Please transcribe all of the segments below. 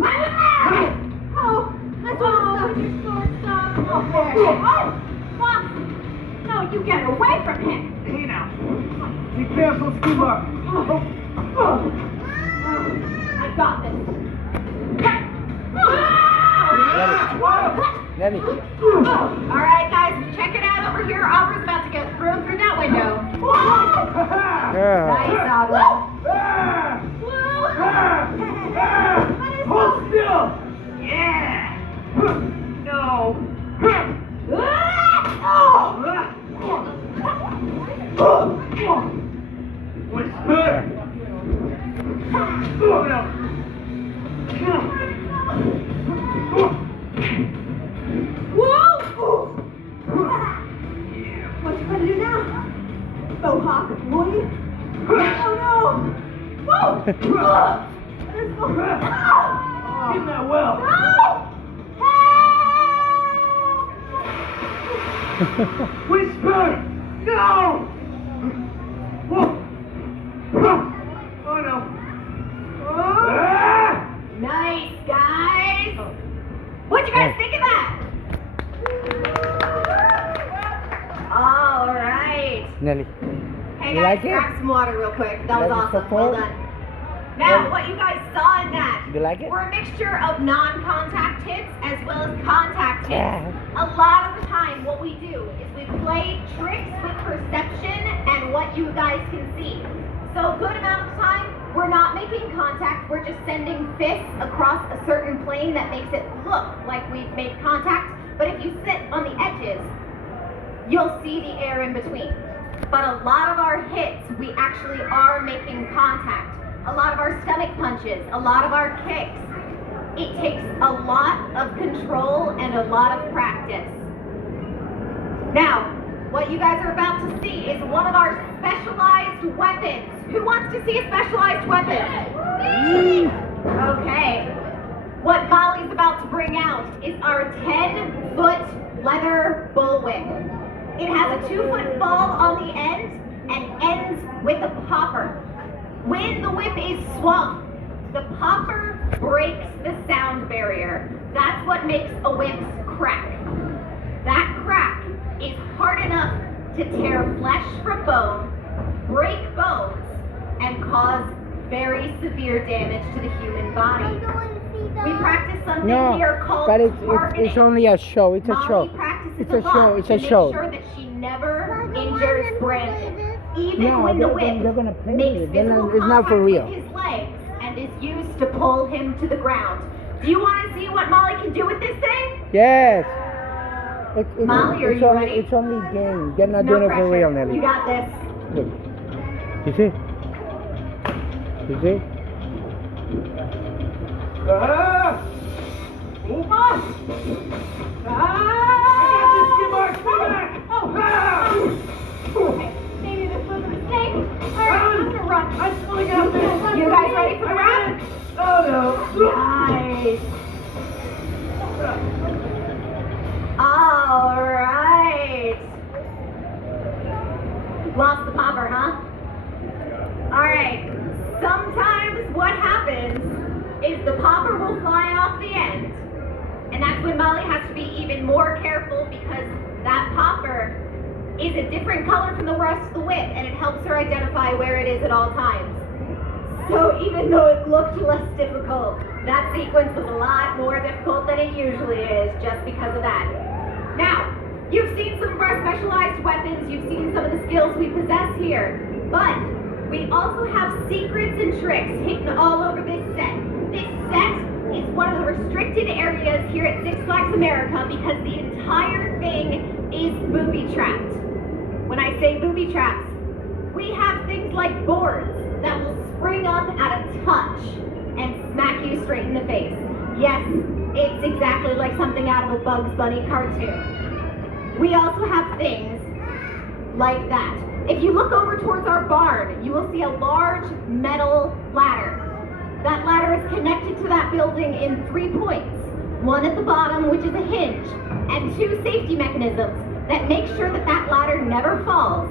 Oh, that's all. Your sword stuff. Oh, Fox! No, you get away from him. Hey now. Be careful, Scuba. I got this. Nelly. All right, guys, check it out over here. Aubrey's about to get thrown through that window. Nice, Aubrey. Hold still. Yeah. No. Whisper. Oh no. Whoa! What you gonna do now? Mohawk, boy? Oh no! Whoa! There's no... Get that well. No! Help! Whisper. No. Oh no. Nice, guys! What'd you guys think of that? All right. Nelly. Hey You guys, like it? grab some water real quick. That was Like the awesome. Well support? done. Now, what you guys saw in that, You like it? were a mixture of non-contact hits as well as contact hits. Yeah. A lot of the time, what we do is we play tricks with perception and what you guys can see. So a good amount of time, we're not making contact, we're just sending fists across a certain plane that makes it look like we've made contact. But if you sit on the edges, you'll see the air in between. But a lot of our hits, we actually are making contact. A lot of our stomach punches, a lot of our kicks. It takes a lot of control and a lot of practice. Now, what you guys are about to see is one of our specialized weapons. Who wants to see a specialized weapon? Okay. What Molly's about to bring out is our 10-foot leather bullwhip. It has a 2-foot ball on the end and ends with a popper. When the whip is swung, the popper breaks the sound barrier. That's what makes a whip crack. That crack is hard enough to tear flesh from bone, break bones, and cause very severe damage to the human body. We practice something here called but targeting. it's only a show. It's a Molly show. practices It's a a show. lot It's to a make show. sure that she never injures Brandon. Even No, when the they're whip gonna play makes it. They're physical not- it's not for contact real. with his legs and is used to pull him to the ground. Do you want to see what Molly can do with this thing? Yes. Molly, are it's you only, ready? It's only game. They're not No doing it pressure. for real, Nelly. You got this. Look. You see? You see? Move on. I got this, Skimmark. Stay back. Okay, maybe this was a mistake. Alright, I'm gonna run. I still got this. You guys ready for the run? Oh no. Nice. All right. Lost the popper, huh? All right. Sometimes what happens is the popper will fly off the end, and that's when Molly has to be even more careful because that popper is a different color from the rest of the whip, and it helps her identify where it is at all times. So even though it looked less difficult, that sequence was a lot more difficult than it usually is just because of that. Now, you've seen some of our specialized weapons, you've seen some of the skills we possess here, but we also have secrets and tricks hidden all over this set. This set is one of the restricted areas here at Six Flags America because the entire thing is booby-trapped. When I say booby-traps, we have things like boards that will spring up at a touch and smack you straight in the face. Yes, it's exactly like something out of a Bugs Bunny cartoon. We also have things like that. If you look over towards our barn, you will see a large metal ladder. That ladder is connected to that building in 3 points. One at the bottom, which is a hinge, and 2 safety mechanisms that make sure that that ladder never falls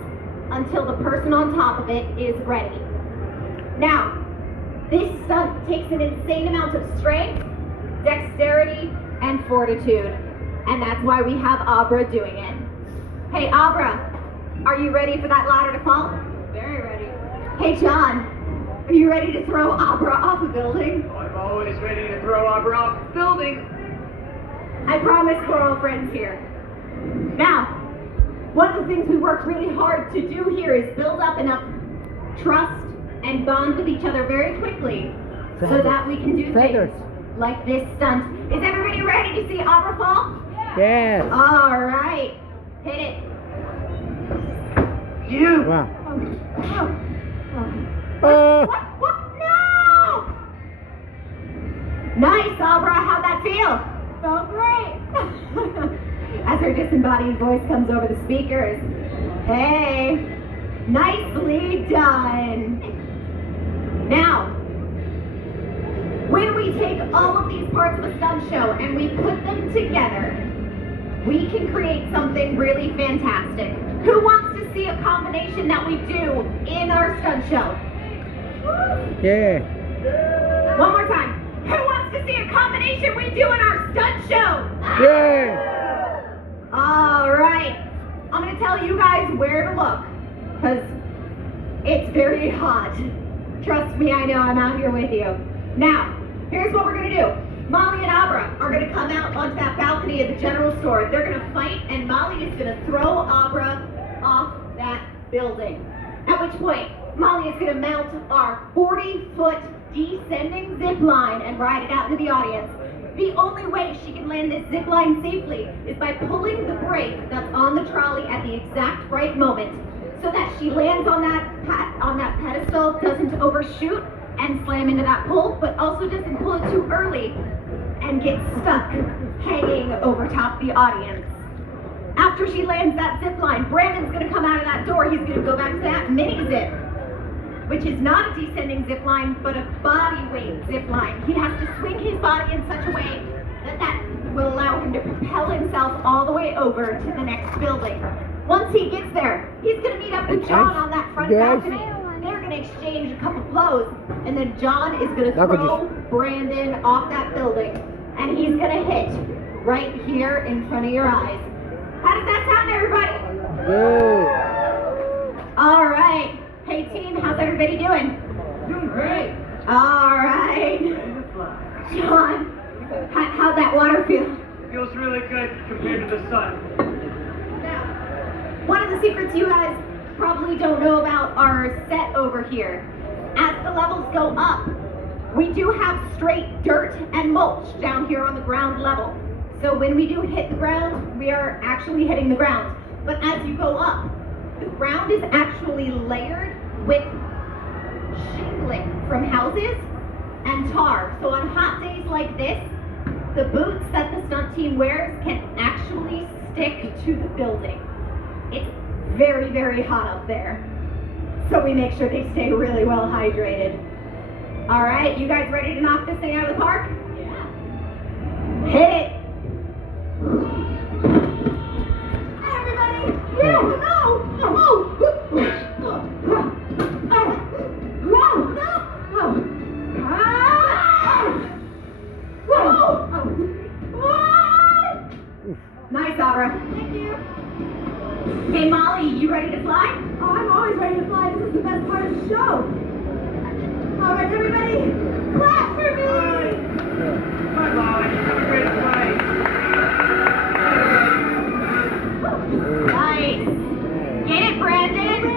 until the person on top of it is ready. Now, this stunt takes an insane amount of strength dexterity and fortitude. And that's why we have Abra doing it. Hey, Abra, are you ready for that ladder to fall? Very ready. Hey, John, are you ready to throw Abra off a building? I'm always ready to throw Abra off the building. I promise we're all friends here. Now, one of the things we work really hard to do here is build up enough trust and bond with each other very quickly so that we can do Feathers. things like this stunt. Is everybody ready to see Abra fall? Yes. All right, hit it. You! Wow. What? No! Nice, Abra. How'd that feel? Felt great. As her disembodied voice comes over the speakers. Hey, nicely done. Now, when we take all of these parts of a stunt show and we put them together, we can create something really fantastic. Who wants to see a combination that we do in our stunt show? Yeah. One more time. Who wants to see a combination we do in our stunt show? Yeah. All right. I'm going to tell you guys where to look because it's very hot. Trust me, I know. I'm out here with you. Now, here's what we're going to do. Molly and Abra are going to come out onto that balcony of the general store. They're going to fight, and Molly is going to throw Abra off that building. At which point, Molly is going to mount our 40-foot descending zip line and ride it out into the audience. The only way she can land this zip line safely is by pulling the brake that's on the trolley at the exact right moment so that she lands on that pedestal, doesn't overshoot and slam into that pole, but also doesn't pull it too early and get stuck hanging over top the audience. After she lands that zip line, Brandon's gonna come out of that door. He's gonna go back to that mini zip, which is not a descending zip line, but a body weight zip line. He has to swing his body in such a way that that will allow him to propel himself all the way over to the next building. Once he gets there, he's gonna meet up with John on that front balcony. They're gonna exchange a couple blows, and then John is gonna throw Brandon off that building, and he's gonna hit right here in front of your eyes. How does that sound, everybody? Good. All right. Hey, team, how's everybody doing? Doing great. All right. John, how'd that water feel? Feels really good compared to the sun. Now, one of the secrets you guys probably don't know about our set over here. As the levels go up, we do have straight dirt and mulch down here on the ground level. So when we do hit the ground, we are actually hitting the ground. But as you go up, the ground is actually layered with shingling from houses and tar. So on hot days like this, the boots that the stunt team wears can actually stick to the building. It's very, very hot up there. So we make sure they stay really well hydrated. All right, you guys ready to knock this thing out of the park? Yeah. Hit it. Everybody, yeah, no, Nice, Abra. Thank you. Hey, Molly, you ready to fly? Oh, I'm always ready to fly. This is the best part of the show. All right, everybody, clap for me. Bye, Molly. Have a great flight. Nice. Get it, Brandon.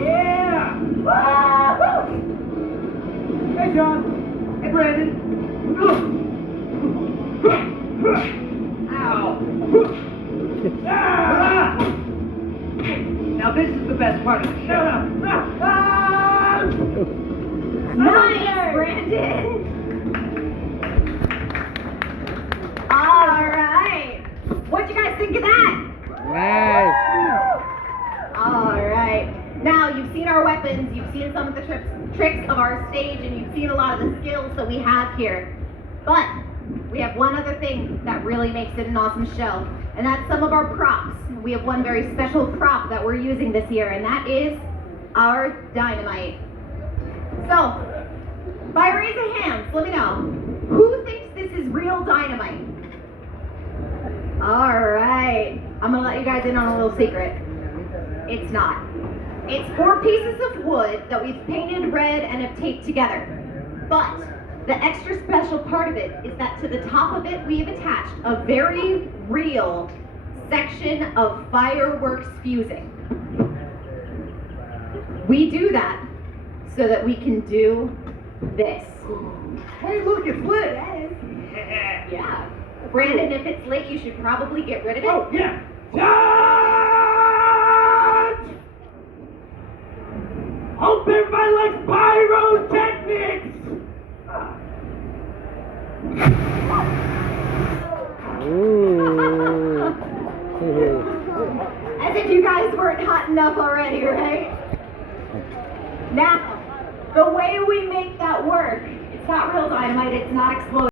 Yeah! Hey, John. Hey, Brandon. Ow! Ah! Now this is the best part of the show. Nice, Brandon. All right. What'd you guys think of that? Nice. All right. Now, you've seen our weapons, you've seen some of the tricks of our stage, and you've seen a lot of the skills that we have here. But we have one other thing that really makes it an awesome show, and that's some of our props. We have one very special prop that we're using this year, and that is our dynamite. So, by raise of hands, let me know, who thinks this is real dynamite. Alright, I'm gonna let you guys in on a little secret. It's not. It's 4 pieces of wood that we've painted red and have taped together. But the extra special part of it is that to the top of it we have attached a very real section of fireworks fusing. We do that so that we can do this. Hey, look, it's lit. Yeah. Brandon, if it's lit, you should probably get rid of it. Oh, yeah. Charge! Hope everybody likes pyrotechnics! Ooh. As if you guys weren't hot enough already, right? Now, the way we make that work, it's not real dynamite, it's not explosive.